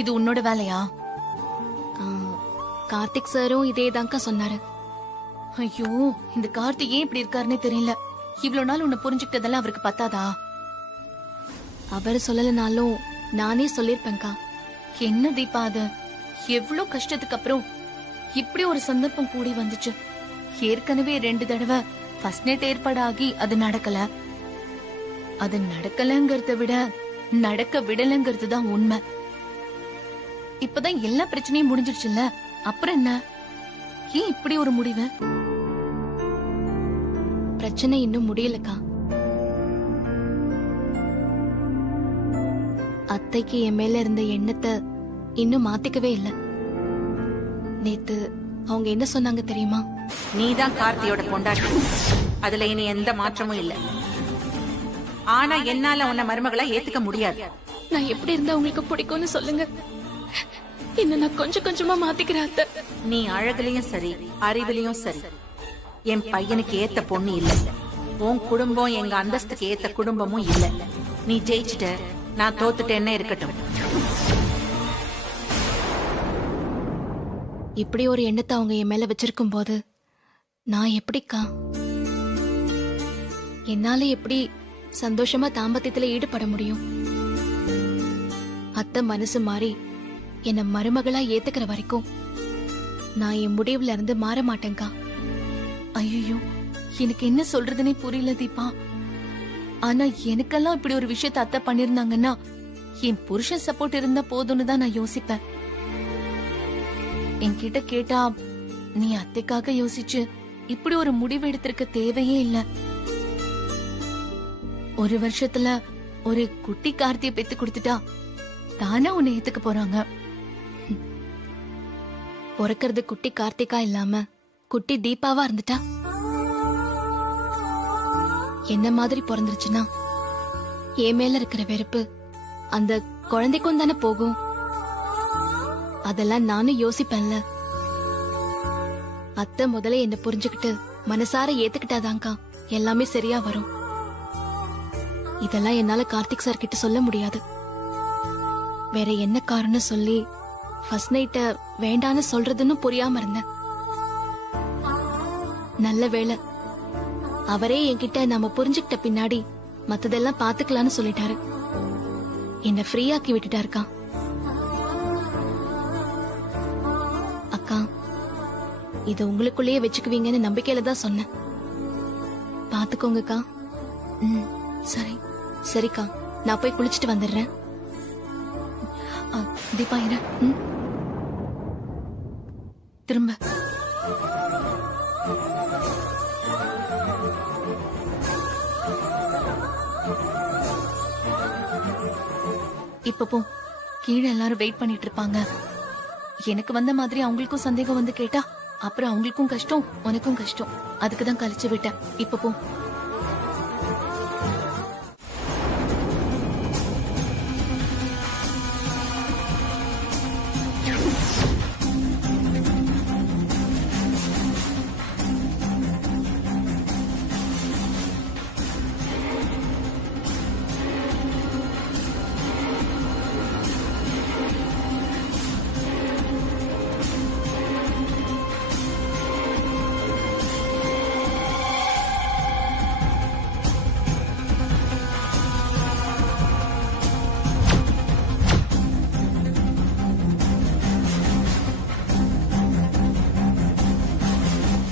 இது உன்னோட வேலையா? கார்த்திக் சாரும் இதேதான்க்கா சொன்னாரு. ஐயோ, இந்த கார்த்திக் ஏன் இப்படி இருக்காருன்னே தெரியல. இவ்வளவு நாள் உன்னை புரிஞ்சுக்கிட்டதெல்லாம் அவருக்கு பத்தாதா? அவர் சொல்லலனாலும் நானே சொல்லிருப்பேன்க்கா. என்ன தீபா அது? எவ்வளவு கஷ்டத்துக்கு அப்புறம் இப்படி ஒரு சந்தர்ப்பம் கூடி வந்துச்சு. ஏற்கனவே 2 தடவை ஃபர்ஸ்ட் நைட் ஏற்பாடாகி அது நடக்கல. அது நடக்கலங்கிறத விட நடக்க விடலங்கிறது தான் உண்மை. இப்பதான் எல்லா பிரச்சனையும் முடிஞ்சிருச்சுல்ல, அப்புறம் என்ன? ஏன் இப்படி ஒரு முடிவு? பிரச்சனை இன்னும் முடியலக்கா. அத்தைக்கு என் மேல இருந்த எண்ணத்தை இன்னும் மாத்திக்கவே இல்ல. நேத்து அவங்க என்ன சொன்னாங்க தெரியுமா? நீதான் கார்த்தியோட பொண்டாட்டி, அதுல இனி எந்த மாற்றமும் இல்ல. ஆனா என்னால உன்னை மருமகளா ஏத்துக்க முடியாது. நான் எப்படி இருந்தா உங்களுக்கு பிடிக்கும்னு சொல்லுங்க. என்ன நான் கொஞ்சம் கொஞ்சமா மாத்திக்கிறேன் அத்தை. நீ அழகுலயும் சரி, அறிவிலையும் சரி, என் பையனுக்கு ஏத்த பொண்ணு இல்ல. உன் குடும்பம் எங்க அந்தஸ்துக்கு ஏத்த குடும்பமும் இல்ல. நீ ஜெயிச்சுட்ட, நான் தோத்துட்டேன்னு இருக்கட்டும். இப்படி ஒரு எண்ணத்தை அவங்க என் மேல வச்சிருக்கும் போது நான் எப்படிக்கா, என்னால எப்படி சந்தோஷமா தாம்பத்தியத்துல ஈடுபட முடியும்? அத்தை மனசு மாறி என்ன மருமகளா ஏத்துக்கிற வரைக்கும் நான் என் முடிவுல இருந்து மாற மாட்டேன்க்கா. ஐயோ, எனக்கு என்ன சொல்றதுன்னே புரியல தீபா. ஆனா எனக்கெல்லாம் இப்படி ஒரு விஷயத்த அத்தை பண்ணிருந்தாங்கன்னா என் புருஷன் சப்போர்ட் இருந்தா போதும்னு தான் நான் யோசிப்பேன். என்கிட்ட கேட்டா நீ அத்தைக்காக யோசிச்சு இப்படி ஒரு முடிவு எடுத்திருக்க தேவையே இல்ல. 1 வருஷத்துல ஒரு குட்டி கார்த்திய பெத்து கொடுத்துட்டா தானே உன்னை ஏத்துக்க போறாங்க. பிறக்கிறது குட்டி கார்த்திகா இல்லாம குட்டி தீபாவா இருந்துட்டா என்ன மாதிரி பிறந்துருச்சுன்னா என் மேல இருக்கிற வெறுப்பு அந்த குழந்தைக்கும் தானே போகும். அதெல்லாம் நானும் யோசிப்பேன்ல. அத்தை முதல்ல என்ன புரிஞ்சுக்கிட்டு மனசார ஏத்துக்கிட்டாதான்க்கா எல்லாமே சரியா வரும். இதெல்லாம் என்னால கார்த்திக் சார் கிட்ட சொல்ல முடியாது. வேற என்ன காரணம் சொல்லி ஃபர்ஸ்ட் நைட்ட வேண்டான்னு சொல்றதுன்னு புரியாம இருந்தேன். நல்ல வேளை அவரே என்கிட்ட நாம புரிஞ்சுக்கிட்ட பின்னாடி மத்ததெல்லாம் பாத்துக்கலான்னு சொல்லிட்டாரு. என்ன ஃப்ரீயாக்கி விட்டுட்டாருக்கா. அக்கா, இது உங்களுக்குள்ளேயே வச்சுக்குவீங்கன்னு நம்பிக்கையில தான் சொன்னேன். பாத்துக்கோங்கக்கா. சரி சரிக்கா, நான் போய் குளிச்சுட்டு வந்துடுறேன். தீபா இரு. திரும்ப இப்ப போ. கீழே எல்லாரும் வெயிட் பண்ணிட்டு இருப்பாங்க. எனக்கு வந்த மாதிரி அவங்களுக்கும் சந்தேகம் வந்து கேட்டா அப்புறம் அவங்களுக்கும் கஷ்டம், உனக்கும் கஷ்டம். அதுக்குதான் கழிச்சு விட்டேன். இப்ப போ.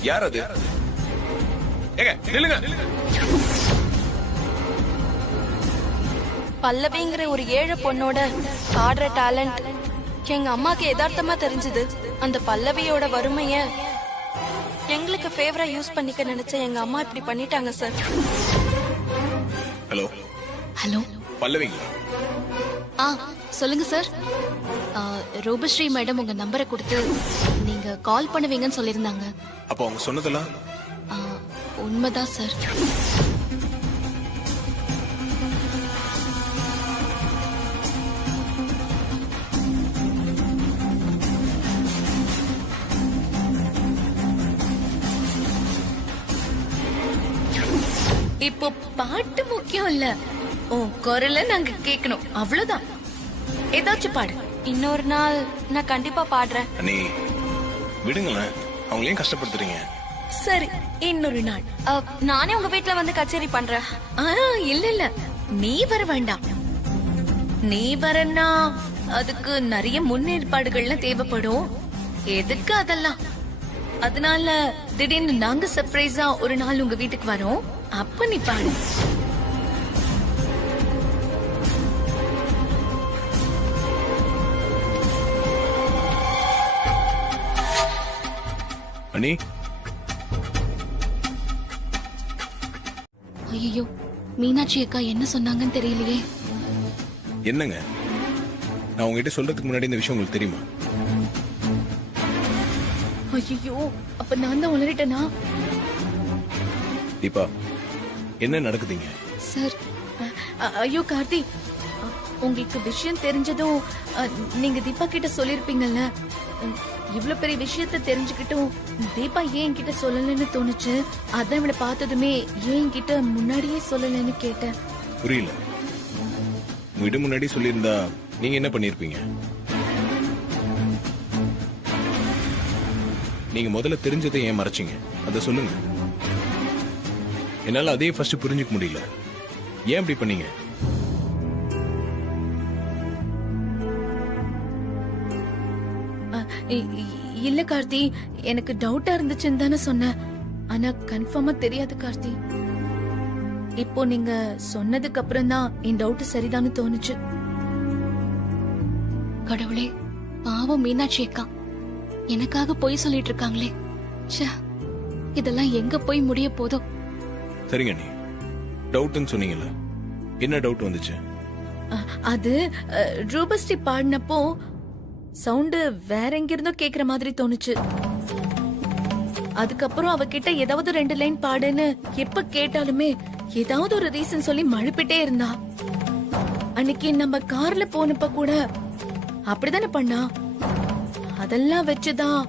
யார் அது? ஏங்க நில்லுங்க. பல்லவிங்கிற ஒரு ஏழை பொண்ணோட ஆடுற டேலண்ட் எங்க அம்மாக்கு யதார்த்தமா தெரிஞ்சது. அந்த பல்லவியோட வறுமைய எங்களுக்கு ஃபேவரா யூஸ் பண்ணிக்க நினைச்ச எங்க அம்மா இப்படி பண்ணிட்டாங்க சார். Hello hello, பல்லவிங்களா? சொல்லுங்க சார். ரூபஸ்ரீ மேடம் உங்க நம்பரை கொடுத்து நீங்க கால் பண்ணுவீங்கன்னு சொல்லிருந்தாங்க. அப்போ அவங்க சொன்னதெல்லாம் உண்மைதான் சார். இப்போ பாட்டு முக்கியம் இல்ல, உன் குரல நாங்க கேட்கணும், அவ்வளவுதான். ஏதாச்சும் பாடு. இன்னொரு நாள் நான் கண்டிப்பா பாடுறேன். அண்ணி விடுங்களேன், அவங்கள ஏன் கஷ்டப்படுத்துறீங்க? சரி, இன்னொரு நாள். நானே உங்க வீட்ல வந்து கச்சேரி பண்றேன். இல்ல இல்ல, நீ வர வேண்டாம். நீ வரனா அதுக்கு நிறைய முன்னேற்பாடுகள்லாம் தேவைப்படும். எதுக்கு அதெல்லாம்? அதனால திடீர்னு நாங்க சர்ப்ரைஸா ஒரு நாள் உங்க வீட்டுக்கு வரோம். அப்ப நீ பாடு. அண்ணி ஐயோ, மீனாட்சி அக்கா என்ன சொன்னாங்கன்னு தெரியலையே. என்னங்க, நான் உங்ககிட்ட சொல்றதுக்கு முன்னாடி இந்த விஷயம் உங்களுக்கு தெரியுமா? ஐயோ, அப்ப நான் தான் உளறிட்டேனா? தீபா, என்ன நடக்குதுங்க? சார், ஐயோ கார்த்தி, உங்களுக்கு விஷயம் தெரிஞ்சதும் நீங்க தீபா கிட்ட சொல்லிருப்பீங்கல்ல. இவ்ளோ பெரிய விஷயத்த தெரிஞ்சுக்கிட்டும் தீபா ஏன் என்கிட்ட சொல்லலன்னு தோணுச்சு. அதான் இவனை பார்த்ததுமே ஏன் என்கிட்ட முன்னாடியே சொல்லலன்னு கேட்டேன். புரியல. உங்ககிட்ட முன்னாடி சொல்லியிருந்தா நீங்க என்ன பண்ணிருப்பீங்க? நீங்க முதல்ல தெரிஞ்சதை ஏன் மறைச்சிங்க? அத சொல்லுங்க. என்னால அதே ஃபர்ஸ்ட் புரிஞ்சுக்க முடியல. ஏன் இப்படி பண்ணீங்க? இல்ல கார்த்தி, எனக்கு டவுட்டா இருந்துச்சுன்னு தானே சொன்னேன். ஆனா கன்ஃபார்மா தெரியாது கார்த்தி. இப்போ நீங்க சொன்னதுக்கு அப்புறம் தான் என் டவுட் சரிதான்னு தோணுச்சு. கடவுளே, பாவம் மீனாட்சி அக்கா எனக்காக பொய் சொல்லிட்டு இருக்காங்களே. ச்சே, இதெல்லாம் எங்க போய் முடிய போதோ. சரிங்க அண்ணி, டவுட்னு சொன்னீங்கல்ல, என்ன டவுட் வந்துச்சு? அது ரூபஸ்ரீ பாடினப்போ சவுண்ட் வேற எங்க இருந்தோ கேக்குற மாதிரி தோணுச்சு. அதுக்கப்புறம் அவகிட்ட ஏதாவது 2 லைன் பாடுன்னு எப்ப கேட்டாலுமே ஏதாவது ஒரு ரீசன் சொல்லி மழுப்பிட்டே இருந்தா. அன்னைக்கு நம்ம கார்ல போனப்ப கூட அப்படிதானே பண்ணா. அதெல்லாம் வச்சுதான்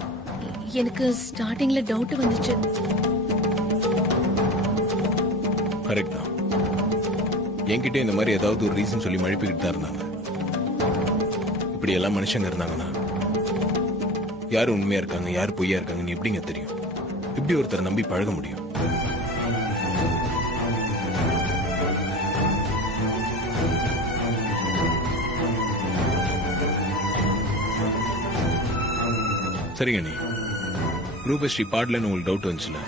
எனக்கு ஸ்டார்டிங்ல டவுட் வந்துச்சு. கரெக்ட் தான். என்கிட்ட இந்த மாதிரி ஏதாவது ஒரு ரீசன் சொல்லி மழுப்பிக்கிட்டு தான் இருந்தாங்க. இப்படி எல்லாம் மனுஷங்க இருந்தாங்கன்னா யாரு உண்மையா இருக்காங்க யாரு பொய்யா இருக்காங்கன்னு எப்படிங்க தெரியும்? இப்படி ஒருத்தரை நம்பி பழக முடியும்? சரிங்க நீ ரூபஸ்ரீ பாடலன்னு உங்களுக்கு டவுட் வந்துச்சுல,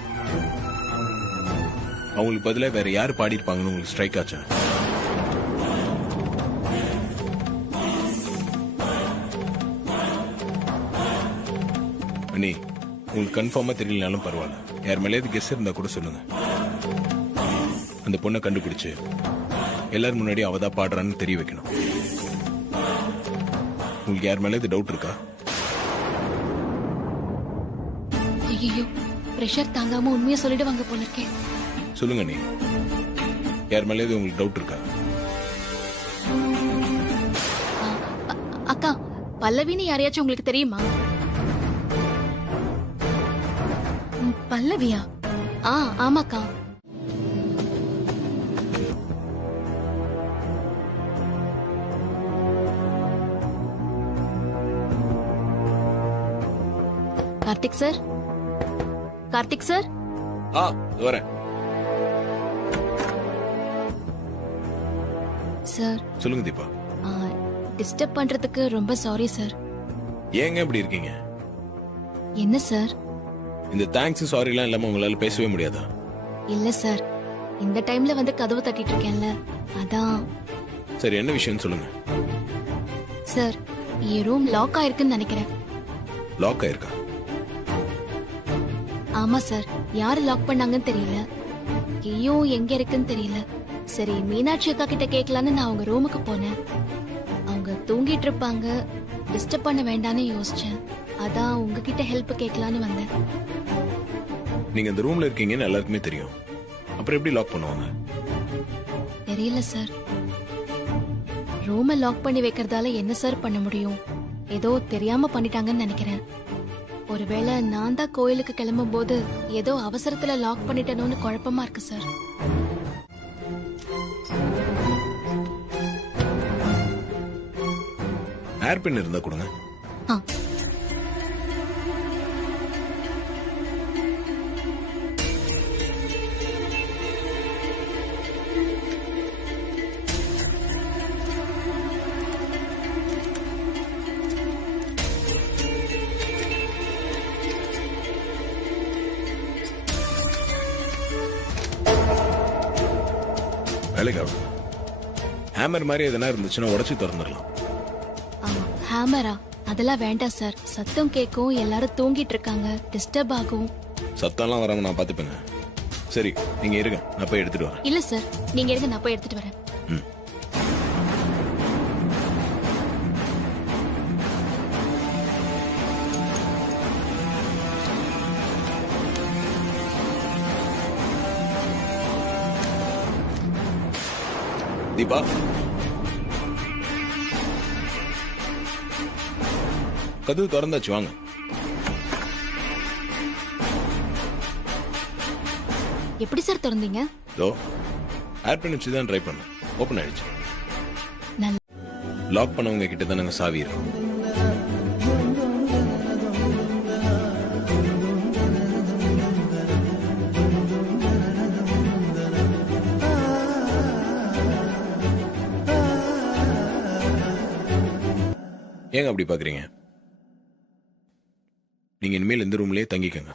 அவங்களுக்கு பதிலா வேற யாரு பாடிருப்பாங்கன்னு உங்களுக்கு ஸ்ட்ரைக் ஆச்சா? அண்ணி, உங்களுக்கு கன்ஃபார்மா தெரியலனாலும் பரவாயில்ல, யார் மேலேயாவது கெஸ் இருந்தா கூட சொல்லுங்க. அந்த பொண்ணை கண்டுபிடிச்சு எல்லாரும் முன்னாடி அவதான் பாடுறான்னு தெரிய வைக்கணும். உங்களுக்கு யார் மேலேயாவது டவுட் இருக்கா? ஐயோ, பிரஷர் தாங்காம உண்மையா சொல்லிடுவாங்க போல இருக்கே. சொல்லுங்க நீ, யார் மேலேயாவது உங்களுக்கு டவுட் இருக்கா? அக்கா, பல்லவின்னு யாரையாச்சும் உங்களுக்கு தெரியுமா? பல்லவியா? ஆமாக்கா. Karthik sir, Karthik sir. வரேன் சார். சொல்லுங்க தீபா. டிஸ்டர்ப் பண்றதுக்கு ரொம்ப சாரி சார். ஏங்க இப்படி இருக்கீங்க? என்ன சார்? இந்த தேங்க்ஸ் சாரி எல்லாம் இல்லாம உங்களால பேசவே முடியாதா? இல்ல சார், இந்த டைம்ல வந்து கதவு தட்டிட்டு இருக்கேன்ல, அதான். சரி, என்ன விஷயம் சொல்லுங்க. சார், என் ரூம் லாக் ஆயிருக்குன்னு நினைக்கிறேன். லாக் ஆயிருக்கா? ஆமா சார், யாரு லாக் பண்ணாங்கன்னு தெரியல, கீயும் எங்க இருக்குன்னு தெரியல. சரி, மீனாட்சி அக்கா கிட்ட கேட்கலான்னு நான் அவங்க ரூமுக்கு போனேன். அவங்க தூங்கிட்டு இருப்பாங்க, டிஸ்டர்ப் பண்ண வேண்டாம்னு யோசிச்சேன். அதான் உங்ககிட்ட ஹெல்ப் கேட்கலான்னு வந்தேன். நீங்க இந்த ரூம்ல இருக்கீங்கன்னு எல்லாருக்குமே தெரியும், அப்புறம் எப்படி லாக் பண்ணுவாங்க? தெரியல சார். ரூமை லாக் பண்ணி வைக்கிறதால என்ன சார் பண்ண முடியும்? ஏதோ தெரியாம பண்ணிட்டாங்கன்னு நினைக்கிறேன். ஒருவேளை நான் தான் கோயிலுக்கு கிளம்பும் போது ஏதோ அவசரத்துல லாக் பண்ணிட்டேனோன்னு குழப்பமா இருக்கு சார். ஹேர் பின் இருந்தா கொடுங்க. ஆ. வேலைக்கு ஆகும். ஹேமர் மாதிரி எதனா இருந்துச்சுன்னா உடச்சி திறந்துடலாம். ஹேமரா? அதெல்லாம் வேண்டாம் சார். சத்தம் கேட்கும், எல்லாரும் தூங்கிட்டு இருக்காங்க, டிஸ்டர்ப் ஆகும். சத்தம்லாம் வராம நான் பாத்துப்பேங்க. சரி நீங்க இருங்க, நான் போய் எடுத்துட்டு வரேன். இல்ல சார், நீங்க இருங்க, நான் போய் எடுத்துட்டு வரேன். ம். தீபா, கதவு திறந்தாச்சு, வாங்க. எப்படி சார் திறந்தீங்க? இதோ ஏர் பின் வச்சு தான் ட்ரை பண்ணேன், ஓப்பன் ஆயிடுச்சு. நல்ல லாக் பண்ணவங்க கிட்ட தான் நாங்க சாவி இருக்கோம். ஏங்க அப்படி பாக்குறீங்க? நீங்க இனிமேல் இந்த ரூம்லயே தங்கிக்கங்க.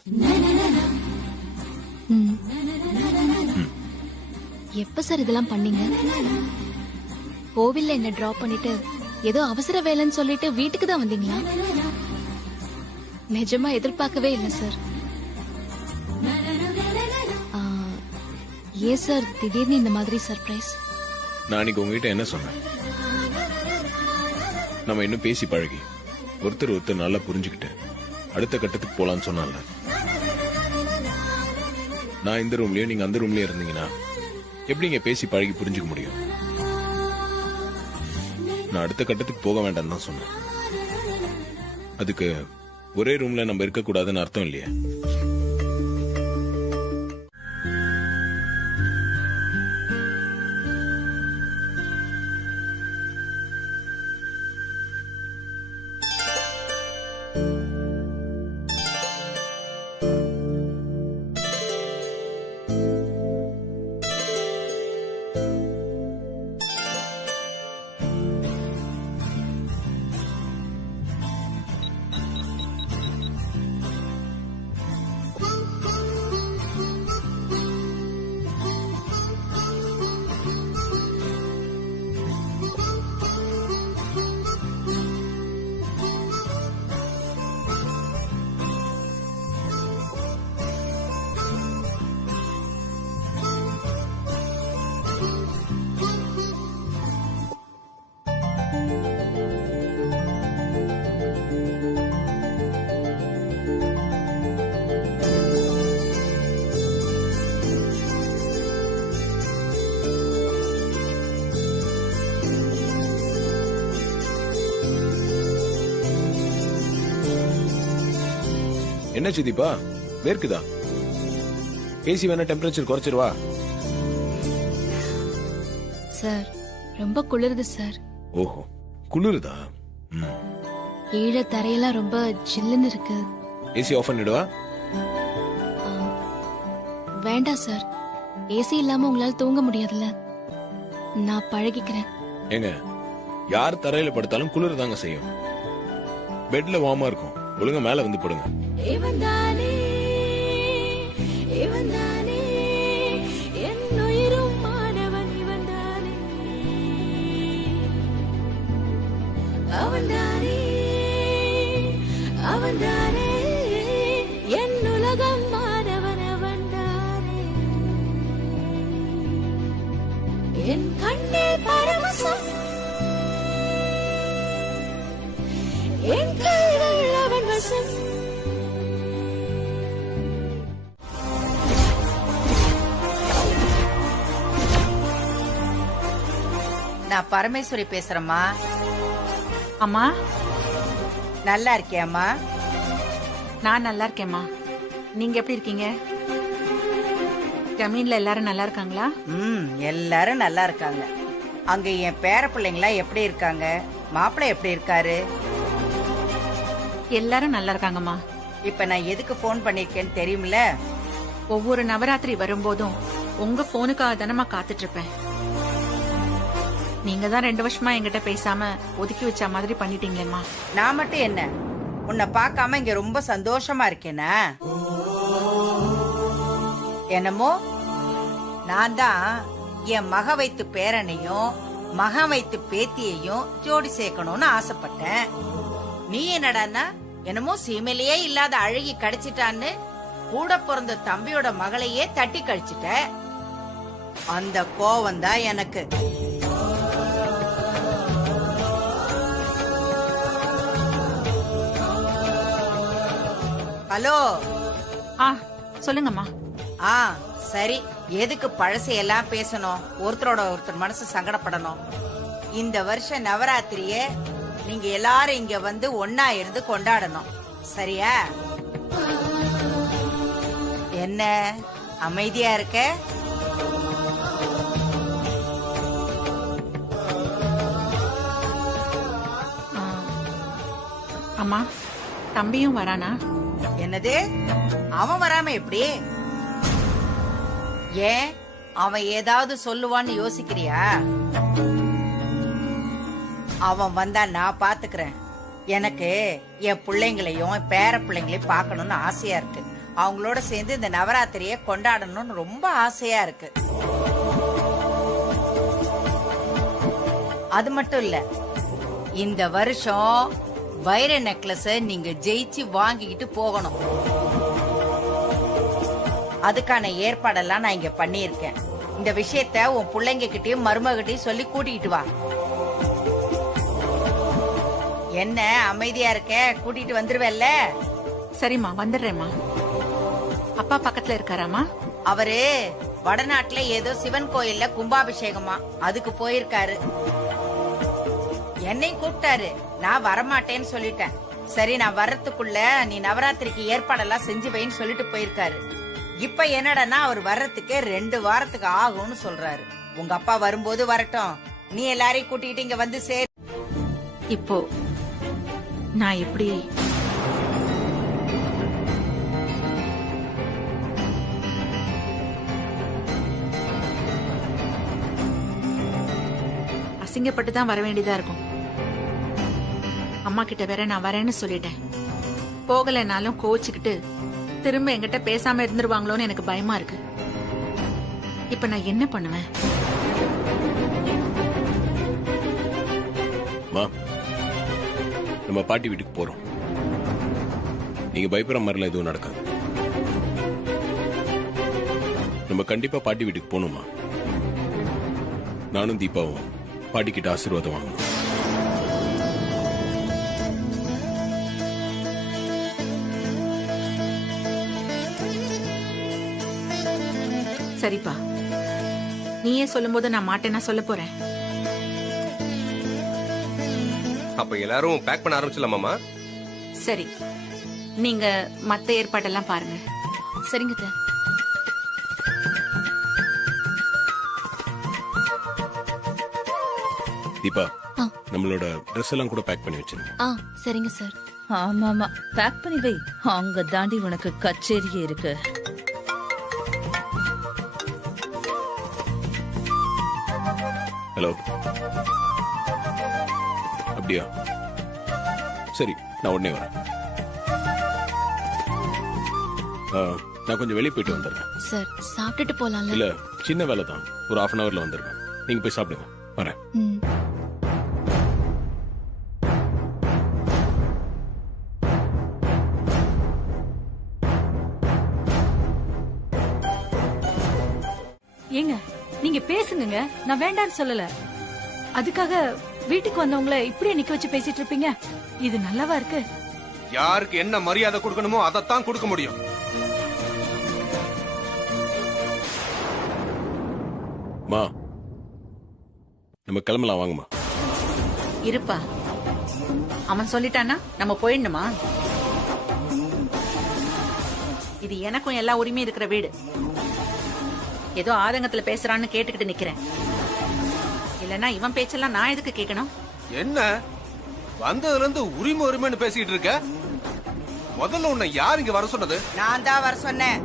எப்ப சார் இதெல்லாம் பண்ணீங்க? கோவில்ல என்ன டிராப் பண்ணிட்டு ஏதோ அவசர வேலைன்னு சொல்லிட்டு வீட்டுக்கு தான் வந்தீங்களா? நிஜமா எதிர்பார்க்கவே இல்லை சார். ஏன் சார் திடீர்னு இந்த மாதிரி சர்ப்ரைஸ்? நான் அன்னைக்கு உங்ககிட்ட என்ன சொன்னேன்? நம்ம இன்னும் பேசி பழகி ஒருத்தர் ஒருத்தர் நல்லா புரிஞ்சுக்கிட்டு அடுத்த கட்டத்துக்கு போலான்னு சொன்னால. நான் இந்த ரூம்லயும் நீங்க அந்த ரூம்லயே இருந்தீங்கன்னா எப்படிங்க பேசி பழகி புரிஞ்சுக்க முடியும்? நான் அடுத்த கட்டத்துக்கு போக வேண்டாம் தான் சொன்னேன். அதுக்கு ஒரே ரூம்ல நம்ம இருக்க கூடாதுன்னு அர்த்தம் இல்லையா? என்ன சுதீபா, வேர்க்குதா? பேசி வேணா டெம்பரேச்சர் குறைச்சிருவா. சார் ரொம்ப குளிருது சார். ஓஹோ, குளிருதா? கீழே தரையெல்லாம் ரொம்ப சில்லுன்னு இருக்கு. ஏசி ஆஃப் பண்ணிடுவா? வேண்டாம் சார், ஏசி இல்லாம உங்களால தூங்க முடியாதுல்ல. நான் பழகிக்கிறேன். ஏங்க, யார் தரையில படுத்தாலும் குளிர் தாங்க செய்யும். பெட்ல வார்மா இருக்கும், ஒழுங்கா மேல வந்து படுங்க. என் கண்ணே பரமசம், என் கைகள் அவன் வசம். நான் பரமேஸ்வரி பேசுறேம்மா. அம்மா, நல்லா இருக்கியாம்மா? நான் நல்லா இருக்கேம்மா. நீங்க எப்படி இருக்கீங்க? ஜமீன்ல எல்லாரும் நல்லா இருக்காங்களா? எல்லாரும் நல்லா இருக்காங்க. அங்க என் பேர பிள்ளைங்களா எப்படி இருக்காங்க? மாப்பிள்ளை எப்படி இருக்காரு? எல்லாரும் நல்லா இருக்காங்கம்மா. இப்ப நான் எதுக்கு போன் பண்ணிருக்கேன்னு தெரியுமில? ஒவ்வொரு நவராத்திரி வரும்போதும் உங்க போனுக்காக தானமா காத்துட்டு இருப்பேன். நீங்க தான் 2 வருஷமா என்கிட்ட பேசாம ஒதுக்கி வச்ச மாதிரி பண்ணிட்டீங்களேம்மா. நான் மட்டும் என்ன, உன்னை பார்க்காம இங்க ரொம்ப சந்தோஷமா இருக்கேனா? என்னமோ நான் தான் என் மக வைத்து பேரனையும் மகன் வைத்து பேத்தியையும் ஜோடி சேர்க்கணும்னு ஆசைப்பட்டேன். நீ என்னடான்னா என்னமோ சீமையிலேயே இல்லாத அழகி கிடைச்சிட்டான்னு கூட பிறந்த தம்பியோட மகளையே தட்டி கழிச்சிட்ட. அந்த கோவம் தான் எனக்கு. ஹலோ. சொல்லுங்கம்மா. சரி, எதுக்கு பழசையெல்லாம் பேசணும்? ஒருத்தரோட ஒருத்தர் மனசு சங்கடப்படணும். இந்த வருஷம் நவராத்திரிய நீங்க எல்லாரும் இங்க வந்து ஒன்னா இருந்து கொண்டாடணும், சரியா? என்ன அமைதியா இருக்க? அம்மா, தம்பியும் வரானா? என்னது? அவன் வராம எப்படி? ஏன், அவன் ஏதாவது சொல்லுவான்னு யோசிக்கிறியா? அவன் வந்தா நான் பாத்துக்கிறேன். எனக்கு என் பிள்ளைங்களையும் பேர பிள்ளைங்களையும் பார்க்கணும்னு ஆசையா இருக்கு. அவங்களோட சேர்ந்து இந்த நவராத்திரிய கொண்டாடணும்னு ரொம்ப ஆசையா இருக்கு. அது மட்டும் இல்ல, இந்த வருஷம் வைர நெக்லஸ் நீங்க ஜெயிச்சு வாங்கிக்கிட்டு போகணும். அதுக்கான ஏற்பாடெல்லாம் நான் இங்க பண்ணியிருக்கேன். இந்த விஷயத்த உன் பிள்ளைங்க கிட்டயும் மருமகிட்டையும் சொல்லி கூட்டிட்டு வா. என்ன அமைதியா இருக்க? கூட்டிட்டு வந்துருவல்ல? சரிம்மா, வந்துடுறேம்மா. அப்பா பக்கத்துல இருக்காராமா? அவரு வடநாட்டுல ஏதோ சிவன் கோயில்ல கும்பாபிஷேகமா, அதுக்கு போயிருக்காரு. என்னையும் கூப்பிட்டாரு, நான் வரமாட்டேன்னு சொல்லிட்டேன். சரி, நான் வர்றதுக்குள்ள நீ நவராத்திரிக்கு ஏற்பாடெல்லாம் செஞ்சு வைன்னு சொல்லிட்டு போயிருக்காரு. இப்ப என்னடனா அவர் வர்றதுக்கு 2 வாரத்துக்கு ஆகும்னு சொல்றாரு. உங்க அப்பா வரும்போது வரட்டும், நீ எல்லாரையும் கூட்டிட்டு இங்க வந்து சேர். இப்போ நான் எப்படி அசிங்கப்பட்டு தான் வர வேண்டியதா இருக்கும். அம்மா கிட்ட வேற நான் வரேன்னு சொல்லிட்டேன். போகலைனாலும் கோச்சுக்கிட்டு திரும்ப என்கிட்ட பேசாம இருந்துருவாங்களோன்னு எனக்கு பயமா இருக்கு. இப்ப நான் என்ன பண்ணுவேன்? நம்ம பாட்டி வீட்டுக்கு போறோம். நீங்க பயப்படுற மாதிரிலாம் எதுவும் நடக்காது. நம்ம கண்டிப்பா பாட்டி வீட்டுக்கு போகணுமா? நானும் தீபாவும் பாட்டி கிட்ட ஆசீர்வாதம் வாங்கணும். சரிப்பா, நீயே சொல்லும்போது நான் மாட்டேன்னா சொல்ல போறேன். அப்ப எல்லாரும் பேக் பண்ண ஆரம்பிச்சலாமாமா? சரி, நீங்க மத்த ஏற்பாடெல்லாம் பாருங்க. சரிங்க அத்தை. தீபா, நம்மளோட ட்ரெஸ் எல்லாம் கூட பேக் பண்ணி வச்சிருங்க. சரிங்க சார். ஆமாமா, பேக் பண்ணி வை. அங்க தாண்டி உனக்கு கச்சேரியே இருக்கு. ஹலோ. அப்படியா? சரி, நான் உடனே வரேன். நான் கொஞ்சம் வெளியே போயிட்டு வந்துடுறேன். சார், சாப்பிட்டுட்டு போலாம்ல? இல்ல, சின்ன வேலை தான், ஒரு 1/2 அன் ஹவர்ல வந்துருவேன். நீங்க போய் சாப்பிடுங்க, வரேன். ஏங்க, நீங்க பேசுங்க. நான் வேண்டான்னு சொல்லல. அதுக்காக வீட்டுக்கு வந்தவங்கள இப்படியே நிக்க வச்சு பேசிட்டு இருப்பீங்க? இது நல்லாவா இருக்கு? யாருக்கு என்ன மரியாதை கொடுக்கணுமோ அதைத்தான் கொடுக்க முடியும். மா, நம்ம கிளம்பலாம், வாங்கம்மா. இருப்பா, அவன் சொல்லிட்டானா நம்ம போயிடணுமா? இது எனக்கும் எல்லா உரிமையும் இருக்கிற வீடு. ஏதோ ஆதங்கத்துல பேசுறான்னு கேட்டுக்கிட்டு நிக்கிறேன். இல்லனா இவன் பேச்செல்லாம் நான் எதுக்கு கேட்கணும்? என்ன வந்ததுல இருந்து உரிமை உரிமைன்னு பேசிட்டு இருக்க? முதல்ல உன்னை யார் இங்க வர சொன்னது? நான் தான் வர சொன்னேன்.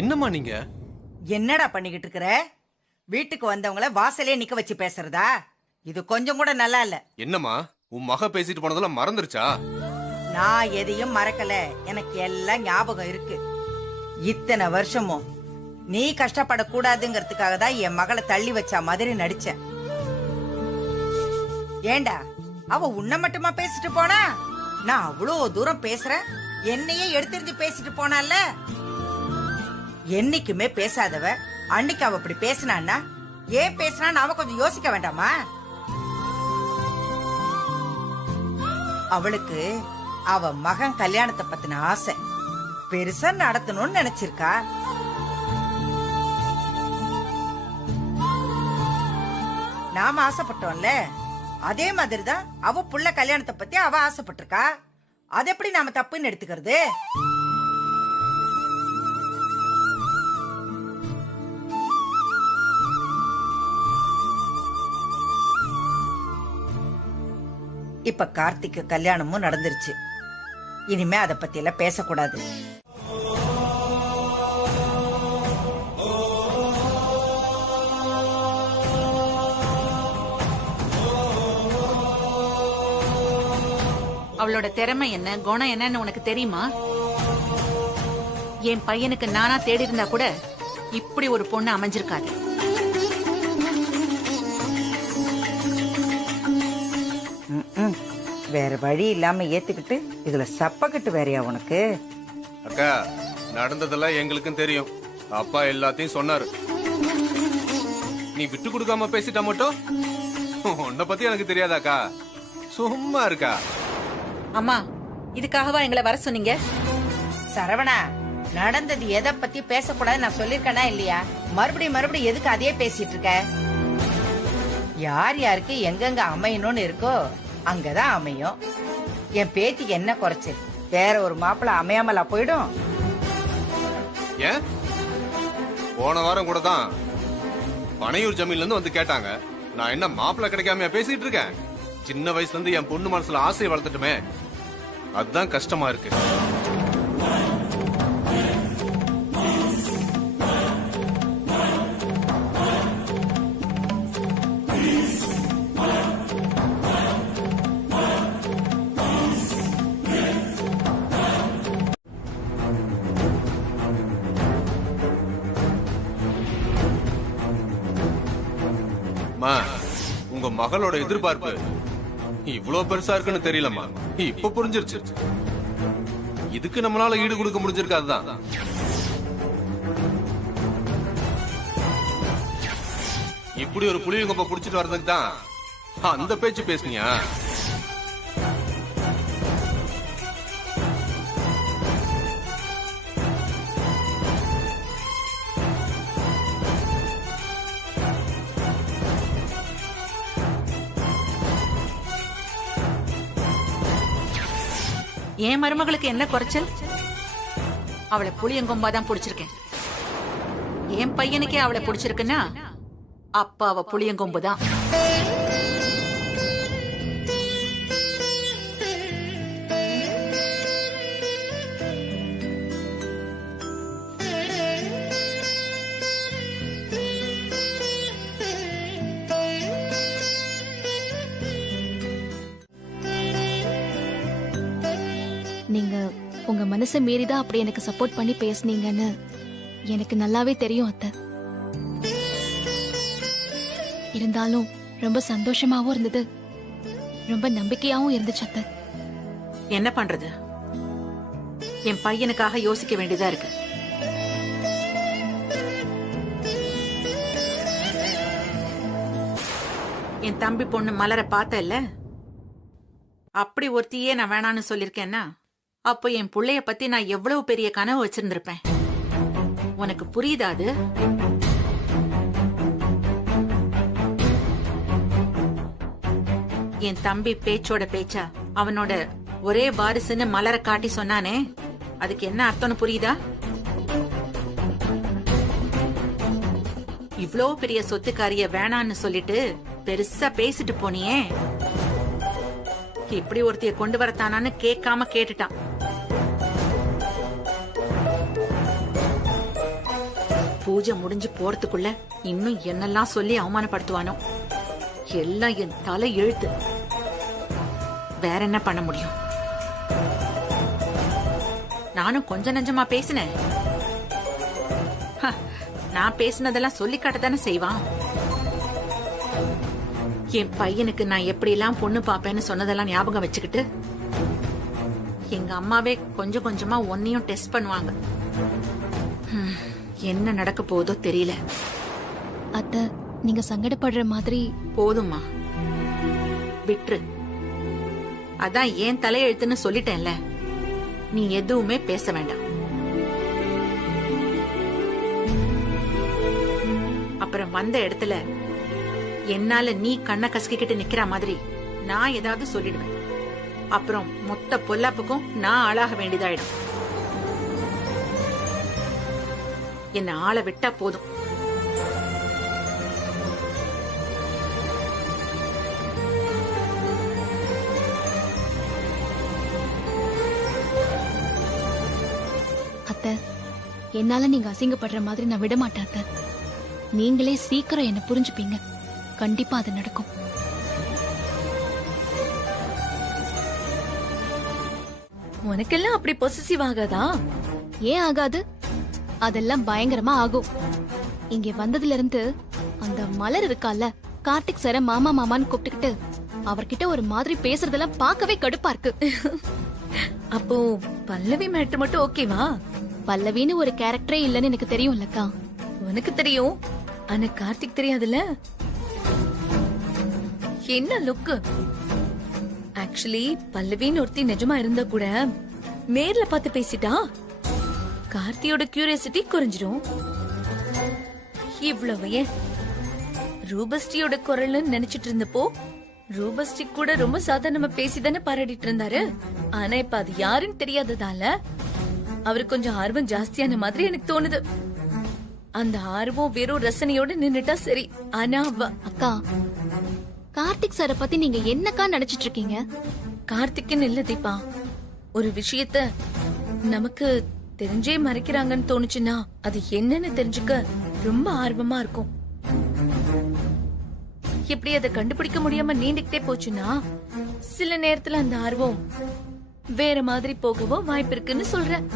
என்னம்மா நீங்க என்னடா பண்ணிக்கிட்டு இருக்கிற? வீட்டுக்கு வந்தவங்கள வாசலே நிக்க வச்சு பேசுறதா? இது கொஞ்சம் கூட நல்லா இல்ல. என்னம்மா உன் மக பேசிட்டு போனதெல்லாம் மறந்துருச்சா? நான் எதையும் மறக்கல, எனக்கு எல்லாம் ஞாபகம் இருக்கு. இத்தனை வருஷமும் நீ கஷ்டப்படக்கூடாதுங்கிறதுக்காக தான் என் மகளை தள்ளி வச்ச மாதிரி நடிச்சேன். ஏண்டா அவ உன்னை மட்டுமா பேசிட்டு போனா? நான் அவ்வளவு தூரம் பேசுறேன், என்னையே எடுத்திருந்து பேசிட்டு போனால. என்னைக்குமே பேசாதவ அன்னைக்கு அவ இப்படி பேசினான்னா ஏன் பேசினான்னு அவ கொஞ்சம் யோசிக்க வேண்டாமா? அவளுக்கு அவ மகன் கல்யாணத்தை பத்தின ஆசை பெருசா நடத்தணும்னு நினைச்சிருக்கா. நாம ஆசைப்பட்டோம்ல, அதே மாதிரிதான் அவ புள்ள கல்யாணத்தை பத்தி அவ ஆசைப்பட்டிருக்கா. அது எப்படி நாம தப்புன்னு எடுத்துக்கிறது? இப்ப கார்த்திக்கு கல்யாணமும் நடந்துருச்சு. இனிமே அத பத்தி எல்லாம் பேசக்கூடாது. அவளோட திறமை என்ன, குணம் என்னன்னு உனக்கு தெரியுமா? என் பையனுக்கு நானா தேடி இருந்தா கூட இப்படி ஒரு பொண்ணு அமைஞ்சிருக்காது. வேற வழி இல்லாம ஏத்துக்கிட்டு இதுல சப்பக்கிட்டு வேறையா உனக்கு? அக்கா நடந்ததெல்லாம் எங்களுக்கும் தெரியும். அப்பா எல்லாத்தையும் சொன்னாரு. நீ விட்டு கொடுக்காம பேசிட்டா மட்டும் உன்னை பத்தி எனக்கு தெரியாதாக்கா? சும்மா இருக்கா? அம்மா, இதுக்காகவா எங்களை வர சொன்னீங்க? சரவணா, நடந்தது எதை பத்தி பேசக்கூடாது நான் சொல்லிருக்கேனா இல்லையா? மறுபடியும் எதுக்கு அதையே பேசிட்டு இருக்க? யார் யாருக்கு எங்கெங்க அமையணும்னு இருக்கோ அங்கதான் அமையும். என் பேத்திக்கு என்ன குறைச்சு? வேற ஒரு மாப்பிள்ள அமையாமலா போயிடும்? ஏன் போன வாரம் கூட தான் பனையூர் ஜமீன்ல இருந்து வந்து கேட்டாங்க. நான் என்ன மாப்பிள்ள கிடைக்காம பேசிட்டு இருக்கேன்? சின்ன வயசுல இருந்து என் பொண்ணு மனசுல ஆசையை வளர்த்துட்டுமே, அதுதான் கஷ்டமா இருக்கு. உங்க மகளோட எதிர்பார்ப்பு இவ்வளவு பெருசா இருக்குன்னு தெரியலமா. இப்ப புரிஞ்சிருச்சு. இதுக்கு நம்மளால ஈடு கொடுக்க முடிஞ்சிருக்காதுதான். இப்படி ஒரு புளிய கொம்ப புடிச்சிட்டு வர்றதுக்கு தான் அந்த பேச்சு பேசுனியா? என் மருமகளுக்கு என்ன குறைச்சல்? அவளை புளியங்கொம்பாதான் புடிச்சிருக்கேன். என் பையனுக்கே அவளை புடிச்சிருக்குன்னா அப்ப அவ புளியங்கொம்புதான். நீங்க உங்க மனசை மீறிதான் அப்படி எனக்கு சப்போர்ட் பண்ணி பேசுனீங்கன்னு எனக்கு நல்லாவே தெரியும் அத்தை. இருந்தாலும் ரொம்ப சந்தோஷமாவும் இருந்தது, ரொம்ப நம்பிக்கையாவும் இருந்துச்சு அத்தை. என்ன பண்றது, என் பையனுக்காக யோசிக்க வேண்டியதா இருக்கு. என் தம்பி பொண்ணு மலரை பார்த்தல்ல, அப்படி ஒருத்தியே நான் வேணான்னு சொல்லிருக்கேன்னா அப்போ என் புள்ளைய பத்தி நான் எவ்வளவு பெரிய கனவு வச்சிருந்திருப்பேன். உனக்கு புரியுதா அது? என் தம்பி பேச்சோட பேச்சா அவனோட ஒரே வாரிசுன்னு மலரை காட்டி சொன்னானே, அதுக்கு என்ன அர்த்தம்னு புரியுதா? இவ்ளோ பெரிய சொத்துக்காரிய வேணான்னு சொல்லிட்டு பெருசா பேசிட்டு போனியே, இப்படி ஒருத்தைய கொண்டு வரத்தானான்னு கேட்காம கேட்டுட்டான். பூஜை முடிஞ்சு போறதுக்குள்ள இன்னும் என்னெல்லாம் சொல்லி அவமானப்படுத்துவானோ, எல்லாம் என் தலை எழுத்து. வேற என்ன பண்ண முடியும்? நானும் கொஞ்ச நஞ்சமா பேசினேன். நான் பேசினதெல்லாம் சொல்லி காட்டத்தானே செய்வான். என் பையனுக்கு நான் எப்படி எல்லாம் பொண்ணு பாப்பேன்னு சொன்னதெல்லாம் ஞாபகம் வச்சுக்கிட்டு எங்க அம்மாவே கொஞ்சம் கொஞ்சமா ஒன்னையும் டெஸ்ட் பண்ணுவாங்க. என்ன நடக்க போதோ தெரியல. அத்தை, நீங்க சங்கடப்படுற மாதிரி. போதும்மா, விட்டுரு. அதான் ஏன் தலையெழுத்துன்னு சொல்லிட்டேன்ல, நீ எதுவுமே பேச வேண்டாம். அப்புறம் வந்த இடத்துல என்னால நீ கண்ணை கசக்கிக்கிட்டு நிக்கிற மாதிரி நான் ஏதாவது சொல்லிடுவேன். அப்புறம் மொத்த பொல்லாப்புக்கும் நான் ஆளாக வேண்டியதாயிடும். என்ன ஆளை விட்டா போதும். அத்தை, என்னால நீங்க அசிங்கப்படுற மாதிரி நான் விட மாட்டேன் அத்தை. நீங்களே சீக்கிரம் என்ன புரிஞ்சுப்பீங்க. கண்டிப்பா அது நடக்கும். உனக்கெல்லாம் அப்படி பொசசிவ் ஆகாதா? ஏன் ஆகாது? அதெல்லாம் பயங்கரமா ஆகும். இங்க வந்ததுல இருந்து அந்த மலர் இருக்கால, கார்த்திக் சார மாமா மாமான்னு கூப்பிட்டுக்கிட்டு அவர்கிட்ட ஒரு மாதிரி பேசுறதெல்லாம் பார்க்கவே கடுப்பா இருக்கு. அப்போ பல்லவி மேட்டர் மட்டும் ஓகேவா? பல்லவின்னு ஒரு கேரக்டரே இல்லன்னு எனக்கு தெரியும் இல்லக்கா. உனக்கு தெரியும், ஆனா கார்த்திக் தெரியாதுல்ல. என்ன லுக்கு? ஆக்சுவலி பல்லவின்னு ஒருத்தி நிஜமா இருந்தா கூட நேர்ல பார்த்து பேசிட்டா கார்த்தியோட கியூரியாசிட்டி குறைஞ்சிடும். இவ்வளவு ஏன் ரூபஸ்டியோட குரல்னு நினைச்சிட்டு இருந்தப்போ ரூபஸ்டி கூட ரொம்ப சாதாரணமா பேசிதானே பாராட்டிட்டு இருந்தாரு. ஆனா இப்ப அது யாருன்னு தெரியாததால அவருக்கு கொஞ்சம் ஆர்வம் ஜாஸ்தியான மாதிரி எனக்கு தோணுது. அந்த ஆர்வம் வெறும் ரசனையோட நின்னுட்டா சரி. ஆனா அக்கா, கார்த்திக் சார பத்தி நீங்க என்னக்கா நினைச்சிட்டு இருக்கீங்க? கார்த்திக்னு இல்ல தீபா, ஒரு விஷயத்த நமக்கு தெரிஞ்சே மறைக்கிறாங்கன்னு தோணுச்சுன்னா அது என்னன்னு தெரிஞ்சுக்க ரொம்ப ஆர்வமா இருக்கும். எப்படி அதை கண்டுபிடிக்க முடியாம நீண்டுகிட்டே போச்சுன்னா சில நேரத்துல அந்த ஆர்வம் வேற மாதிரி போகவோ வாய்ப்பு இருக்குன்னு சொல்றேன்.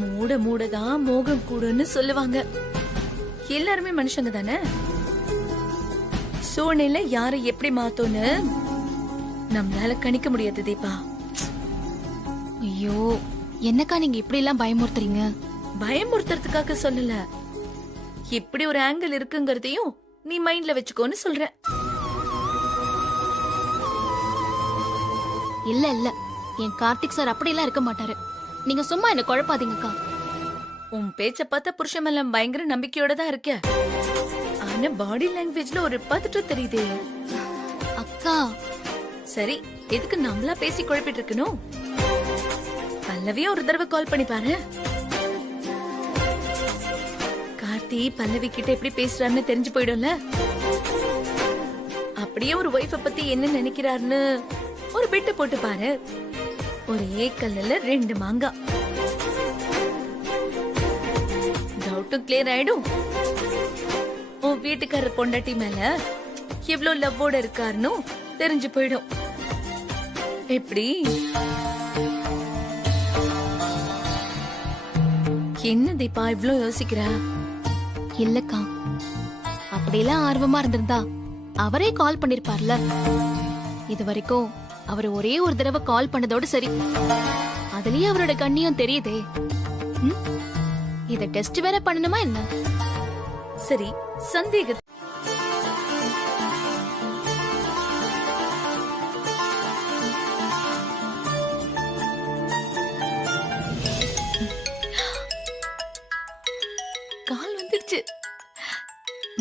மூட மூடதான் மோகம் கூடுன்னு சொல்லுவாங்க. எல்லாருமே மனுஷங்க தானே. சூழ்நிலை யாரை எப்படி மாத்தோன்னு நம்மளால கணிக்க முடியாது தீபா. ஐயோ, என்னக்கா நீங்க இப்படி எல்லாம் பயமுறுத்துறீங்க? பயமுறுத்துறதுக்காக சொல்லல, இப்படி ஒரு ஆங்கிள் இருக்குங்கறதையும் நீ மைண்ட்ல வச்சுக்கோன்னு சொல்றேன். இல்ல இல்ல, என் கார்த்திக் சார் அப்படி எல்லாம் இருக்க மாட்டாரு. நீங்க சும்மா என்ன குழப்பாதீங்கக்கா. உன் பேச்ச பார்த்தா புருஷன் மேல பயங்கர நம்பிக்கையோட தான் இருக்க. ஆனா பாடி லாங்குவேஜ்ல ஒரு பதட்டம் தெரியுதே. அக்கா சரி, எதுக்கு நம்மளா பேசி குழப்பிட்டு இருக்கணும்? பல்லவியும் ஒரு தடவை கால் பண்ணி பாரு. கார்த்தி பல்லவி கிட்ட எப்படி பேசுறாருன்னு தெரிஞ்சு போயிடும்ல. அப்படியே ஒரு ஒய்ஃப பத்தி என்ன நினைக்கிறாருன்னு ஒரு பிட்ட போட்டு பாரு. ஒரே கல்லுல 2 மாங்காய். டவுட்டும் கிளியர் ஆயிடும். உன் வீட்டுக்காரர் பொண்டாட்டி மேல எவ்வளவு லவ்வோட இருக்காருன்னு தெரிஞ்சு போயிடும். எப்படி? என்ன தீபா இவ்ளோ யோசிக்கிற? இல்லக்கா, அப்படியெல்லாம் ஆர்வமா இருந்திருந்தா அவரே கால் பண்ணிருப்பார்ல. இது வரைக்கும் அவர் ஒரே ஒரு தடவை கால் பண்ணதோட சரி. அதுலயே அவரோட கண்ணியம் தெரியுதே. ம்? இத டெஸ்ட் வேற பண்ணணுமா என்ன? சரி, சந்தேக கால் வந்துடுச்சு.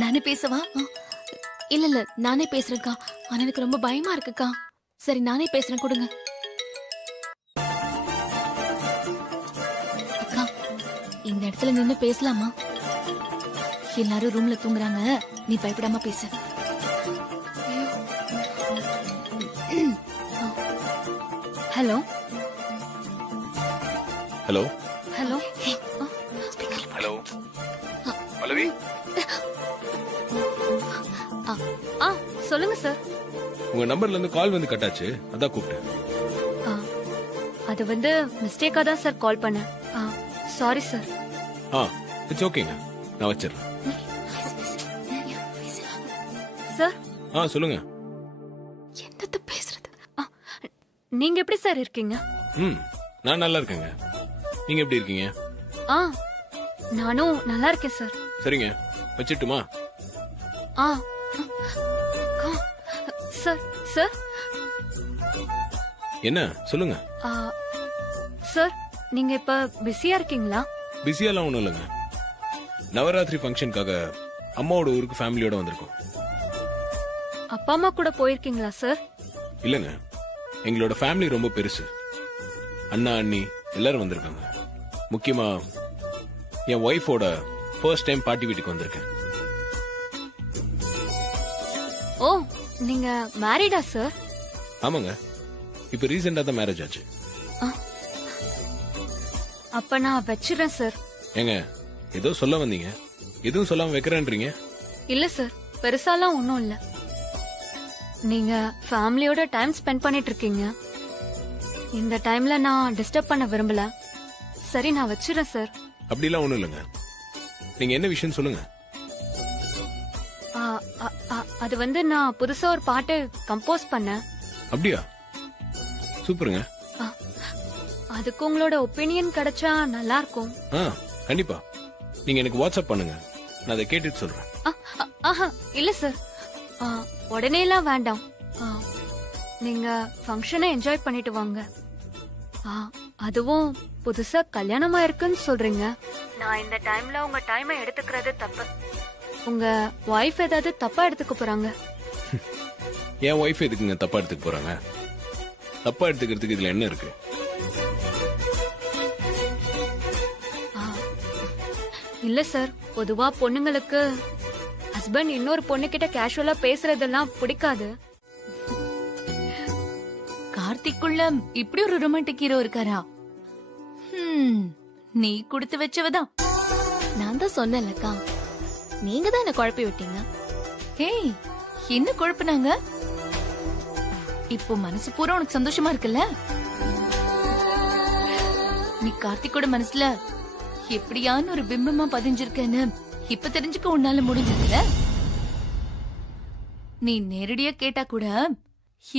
நானே பேசவா? இல்ல இல்ல, நானே பேசுறேன்க்கா. ஆனா எனக்கு ரொம்ப பயமா இருக்குக்கா. சரி, நானே பேசுறேன், கொடுங்க. அக்கா, இந்த இடத்துல நின்னு பேசலாமா? எல்லாரும் ரூம்ல தூங்குறாங்க, நீ பயப்படாம பேசு. Hello hello hello. ஹலோ பல்லவி, ஆ சொல்லுங்க சார். உங்க நம்பர்ல இருந்து கால் வந்து கட்டாச்சு, அதான் கூப்பிட்டேன். அது வந்து மிஸ்டேக்கா தான் சார் கால் பண்ணேன். Sorry sir. இட்ஸ் ஓகேங்க, நான் வச்சிடுறேன். சார் சொல்லுங்க. என்னத்த பேசுறது? நீங்க எப்படி சார் இருக்கீங்க? நான் நல்லா இருக்கேங்க. நீங்க எப்படி இருக்கீங்க? நானும் நல்லா இருக்கேன் சார். சரிங்க, வச்சிட்டுமா? சார் சார் என்ன சொல்லுங்க. சார், நீங்க இப்ப பிஸியா இருக்கீங்களா? பிஸியெல்லாம் ஒண்ணும் இல்லைங்க. நவராத்திரி ஃபங்க்ஷனுக்காக அம்மாவோட ஊருக்கு ஃபேமிலியோட வந்திருக்கோம். அப்பா அம்மா கூட போயிருக்கீங்களா சார்? இல்லங்க, எங்களோட ஃபேமிலி ரொம்ப பெருசு. அண்ணா அண்ணி எல்லாரும் வந்திருக்காங்க. முக்கியமா என் ஒய்ஃபோட ஃபர்ஸ்ட் டைம் பார்ட்டி வீட்டுக்கு வந்திருக்கேன். ஓ, நீங்க மேரிடா சார்? ஆமாங்க, இப்ப ரீசெண்டா தான் மேரேஜ் ஆச்சு. அப்ப நான் வச்சிடுறேன் சார். ஏங்க, ஏதோ சொல்ல வந்தீங்க, எதுவும் சொல்லாம வைக்கிறேன்றீங்க. இல்ல சார், பெருசாலாம் ஒண்ணும் இல்ல. நீங்க ஃபேமிலியோட டைம் ஸ்பெண்ட் பண்ணிட்டு இருக்கீங்க. இந்த டைம்ல நான் டிஸ்டர்ப் பண்ண விரும்பல. சரி, நான் வச்சிடுறேன் சார். அப்படிலாம் ஒண்ணும் இல்லைங்க. நீங்க என்ன விஷயம் சொல்லுங்க. அது வந்து நான் புதுசா ஒரு பாட்டு கம்போஸ் பண்ணேன். அப்படியா? சூப்பருங்க. அதுக்கு உங்களோட ஒப்பீனியன் கிடைச்சா நல்லா இருக்கும். கண்டிப்பா. நீங்க எனக்கு வாட்ஸ்அப் பண்ணுங்க, நான் அதை கேட்டுட்டு சொல்றேன். இல்ல சார், உடனேலாம் வேண்டாம். நீங்க ஃபங்க்ஷனை என்ஜாய் பண்ணிட்டு வாங்க. அதுவும் புதுசா கல்யாணமா இருக்குன்னு சொல்றீங்க. நான் இந்த டைம்ல உங்க டைமை எடுத்துக்கிறது தப்பு. உங்க வைஃப் ஏதாவது தப்பா எடுத்துக்க போறாங்க. என் ஒய்ஃப் எதுக்குங்க தப்பா எடுத்துக்க போறாங்க? தப்பா எடுத்துக்கிறதுக்கு இதுல என்ன இருக்கு? இல்ல சார், பொதுவா பொண்ணுங்களுக்கு ஹஸ்பண்ட் இன்னொரு பொண்ணு கிட்ட கேஷுவலா பேசுறதெல்லாம் பிடிக்காது. கார்த்திக்குள்ள இப்படி ஒரு ரொமான்டிக் ஹீரோ இருக்காரா? நீ கொடுத்து வச்சவதான். நான் தான் சொன்னேன்லக்கா, நீங்க தான் என்ன குழப்பி விட்டீங்க. ஏய், என்ன குழப்பினாங்க? இப்போ மனசு பூரா உனக்கு சந்தோஷமா இருக்குல்ல? நீ கார்த்திக்கோட மனசுல எப்படியான ஒரு பிம்பமா பதிஞ்சிருக்கன்னு இப்ப தெரிஞ்சுக்க உன்னால முடிஞ்சதுல. நீ நேரடியா கேட்டா கூட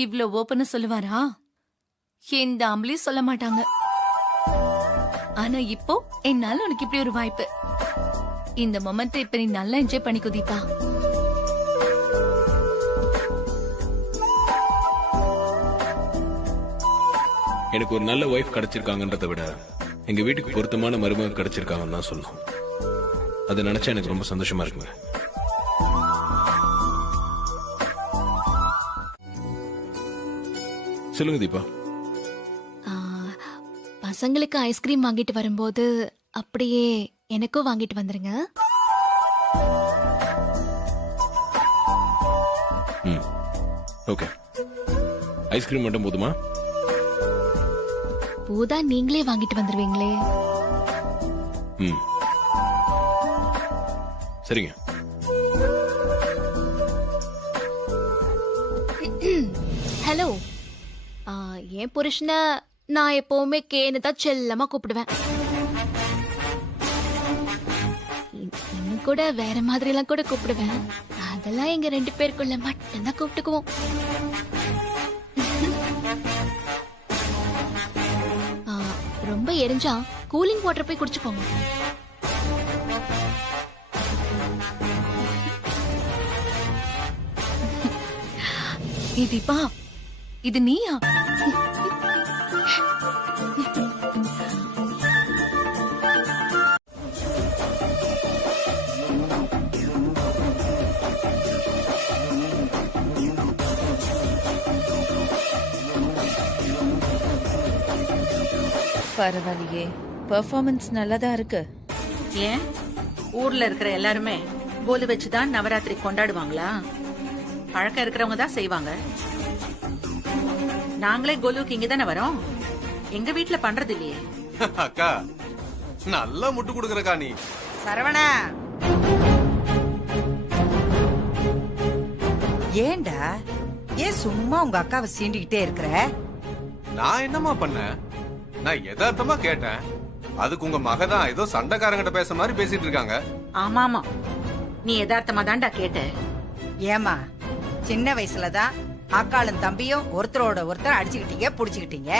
இவ்ளோ ஓபனா சொல்லுவாரா? எந்த ஆம்பளையும் சொல்ல மாட்டாங்க. ஆனா இப்போ என்னால உனக்கு இப்படி ஒரு வாய்ப்பு. இந்த மொமெண்ட் இப்ப நீ நல்லா என்ஜாய் பண்ணிக்கோ தீபா. எனக்கு ஒரு நல்ல ஒய்ஃப் கிடைச்சிருக்காங்கன்றதை விட எங்க வீட்டுக்கு பொருத்தமான மருமகன் கிடைச்சிருக்காங்கன்னு தான் சொல்லணும். அதை நினைச்சா எனக்கு ரொம்ப சந்தோஷமா இருக்குங்க. சொல்லுங்க தீபா. பசங்களுக்கு ஐஸ்கிரீம் வாங்கிட்டு வரும்போது அப்படியே எனக்கும் வாங்கிட்டு வந்துருங்க. ஓகே. ஐஸ்கிரீம் மட்டும் போதுமா? பூதா நீங்களே வாங்கிட்டு வந்துருவீங்களே. சரிங்க. ஹலோ, என் புருஷனை நான் எப்பவுமே கேன்னு தான் செல்லமா கூப்பிடுவேன். இன்னும் கூட வேற மாதிரி எல்லாம் கூட கூப்பிடுவேன். அதெல்லாம் எங்க 2 பேருக்குள்ள மட்டும்தான் கூப்பிட்டுக்குவோம். ரொம்ப எரிஞ்சா கூலிங் வாட்டர் போய் குடிச்சுக்கோங்க. தீபா, இது நீயா? பரவாயில்லையே, பெர்ஃபார்மன்ஸ் நல்லதா இருக்கு. ஏன் ஊர்ல இருக்கிற எல்லாருமே கோலு வச்சுதான் நவராத்திரி கொண்டாடுவாங்களா? பழக்கம் இருக்கிறவங்க தான் செய்வாங்க. நாங்களே கோலுக்கு இங்க தானே வரோம், எங்க வீட்டுல பண்றது இல்லையே. அக்கா நல்லா முட்டு கொடுக்கறக்கா நீ. சரவணா, ஏண்டா ஏன் சும்மா உங்க அக்காவை சீண்டிக்கிட்டே இருக்கிற? நான் என்னமா பண்ணேன்? நான் யதார்த்தமா கேட்டேன். அதுக்கு உங்க மகதான் ஏதோ சண்டைக்காரங்கிட்ட பேச மாதிரி பேசிட்டு இருக்காங்க. ஆமாமா, நீ யதார்த்தமா தான்டா கேட்ட. ஏமா, சின்ன வயசுலதான் அக்காளும் தம்பியும் ஒருத்தரோட ஒருத்தர் அடிச்சுக்கிட்டீங்க புடிச்சுக்கிட்டீங்க.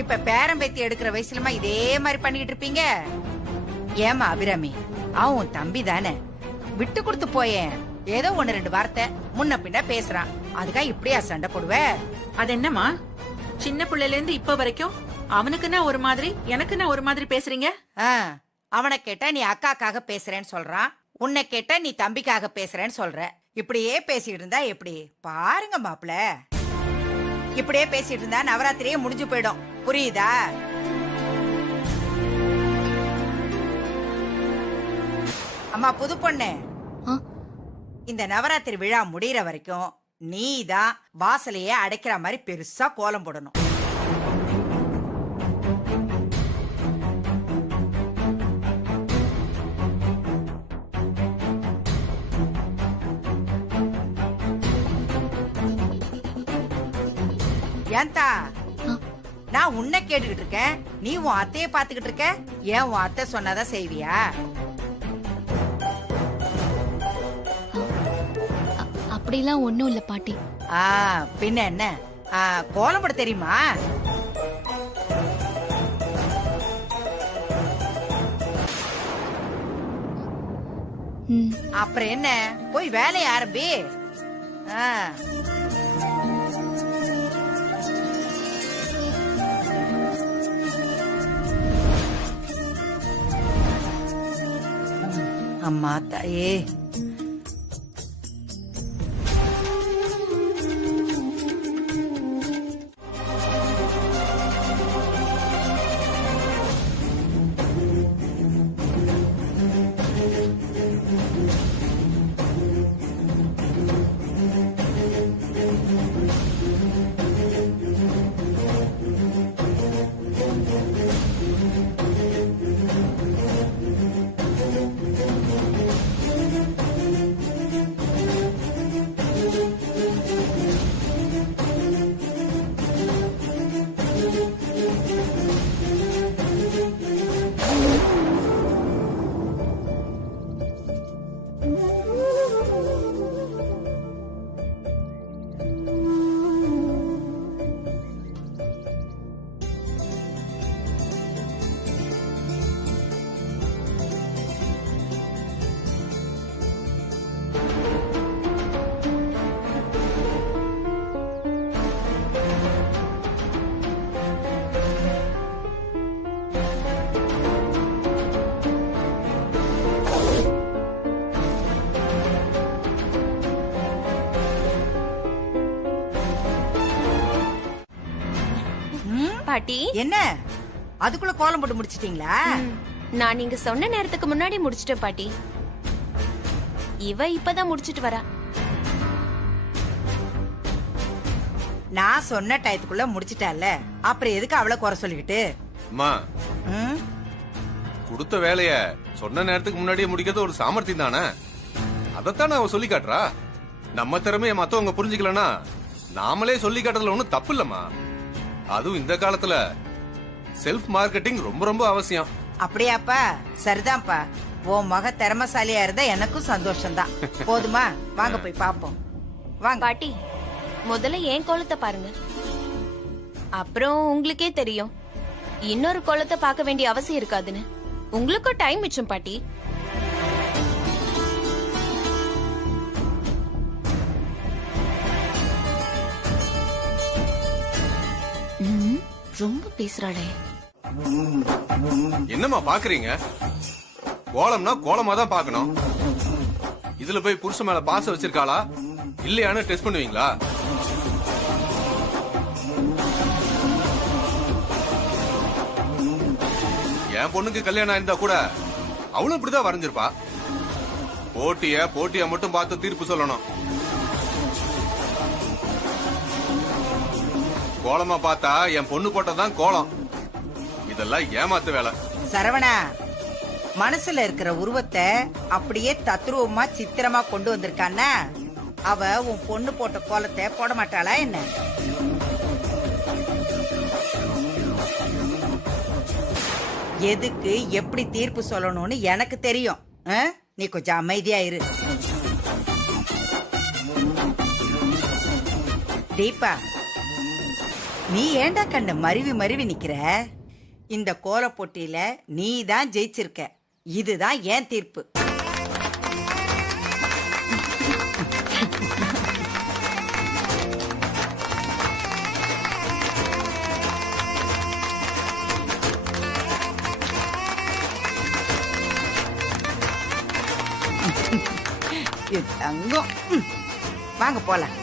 இப்ப பேரம்பேத்தி எடுக்கிற வயசுலமா இதே மாதிரி பண்ணிட்டு இருப்பீங்க? ஏமா அபிராமி, அவன் தம்பி தானே, விட்டு கொடுத்து போயேன். ஏதோ 1-2 வார்த்தை முன்ன பின்ன பேசுறான், அதுக்காக இப்படியா சண்டை போடுவ? அது என்னமா, சின்ன பிள்ளைல இருந்து இப்ப வரைக்கும் அவனுக்குன்னா ஒரு மாதிரி எனக்குன்னா ஒரு மாதிரி பேசுறீங்க? அவனை கேட்டா நீ அக்காக்காக பேசுறேன்னு சொல்றான், உன்னை கேட்டா நீ தம்பிக்காக பேசுறேன்னு சொல்ற. இப்படியே பேசிட்டு இருந்தா எப்படி? பாருங்க மாப்பிள, இப்படியே பேசிட்டு இருந்தா நவராத்திரியே முடிஞ்சு போயிடும், புரியுதா? அம்மா புது பொண்ணு, இந்த நவராத்திரி விழா முடியற வரைக்கும் நீதான் வாசலையே அடைக்கிற மாதிரி பெருசா கோலம் போடணும். ஏன்தா, நான் உன்னை கேட்டுக்கிட்டு இருக்கேன், நீ உன் அத்தைய பாத்துக்கிட்டு இருக்க. ஏன் உன் அத்தை சொன்னாதான் செய்வியா? அப்படிலாம் ஒண்ணும் இல்ல பாட்டி. பின்ன என்ன, கோலம் போட தெரியுமா? அப்புறம் என்ன, போய் வேலையை ஆரம்பி. அம்மா தாயே, பாட்டி, என்ன அதுக்குள்ள கோலம் போட்டு முடிச்சிட்டீங்களா? நான் நீங்க சொன்ன நேரத்துக்கு முன்னாடி முடிச்சிட்டேன் பாட்டி. இவ இப்பதான் முடிச்சிட்டு வரா. நான் சொன்ன டயத்துக்குள்ள முடிச்சிட்டால, அப்புறம் எதுக்கு அவளை குறை சொல்லிக்கிட்டு? அம்மா, கொடுத்த வேலைய சொன்ன நேரத்துக்கு முன்னாடியே முடிக்கிறது ஒரு சாமர்த்தியம் தானே. அதத்தான் அவ சொல்லி காட்டுறா. நம்ம திறமைய மத்தவங்க புரிஞ்சுக்கலன்னா நாமளே சொல்லி காட்டுறதுல ஒண்ணும் தப்பு இல்லம்மா. அதுவும் இந்த காலத்துல செல்ஃப் மார்க்கெட்டிங் ரொம்ப ரொம்ப அவசியம். அப்படியாப்பா? சரிதான்ப்பா. உன் மக திறமசாலியா இருந்தா எனக்கும் சந்தோஷம்தான். போதுமா? வாங்க போய் பாப்போம். வாங்க. பாட்டி முதல்ல என் கோலத்தை பாருங்க, அப்புறம் உங்களுக்கே தெரியும் இன்னொரு கோலத்தை பார்க்க வேண்டிய அவசியம் இருக்காதுன்னு. உங்களுக்கும் டைம் மிச்சம் பாட்டி. ரொம்ப பேசுறாளே. என்னம்மா பாக்குறீங்க? கோலம்னா கோலமா தான் பாக்கணும். இதுல போய் புருஷன் மேல பாசம் வச்சிருக்காளா இல்லையான்னு டெஸ்ட் பண்ணுவீங்களா? என் பொண்ணுக்கு கல்யாணம் இருந்தா கூட அவளும் இப்படிதான் வரைஞ்சிருப்பா. போட்டிய மட்டும் பார்த்து தீர்ப்பு சொல்லணும். கோலமா பார்த்தா என் பொண்ணு போட்டதான் கோலம். இதெல்லாம் ஏமாத்து வேலை. சரவணா, மனசுல இருக்கிற உருவத்தை அப்படியே தத்ரூபமா சித்திரமா கொண்டு வந்திருக்கான்னா அவ உன் பொண்ணு போட்ட கோலத்தை போட மாட்டாளா என்ன? எதுக்கு எப்படி தீர்ப்பு சொல்லணும்னு எனக்கு தெரியும். நீ கொஞ்சம் அமைதியா இரு. தீபா, நீ ஏண்டா கண்ண மருவி மருவி நிக்கிற? இந்த கோல போட்டியில நீ தான் ஜெயிச்சிருக்க. இதுதான் ஏன் தீர்ப்பு. தங்கம், வாங்க போலாம்.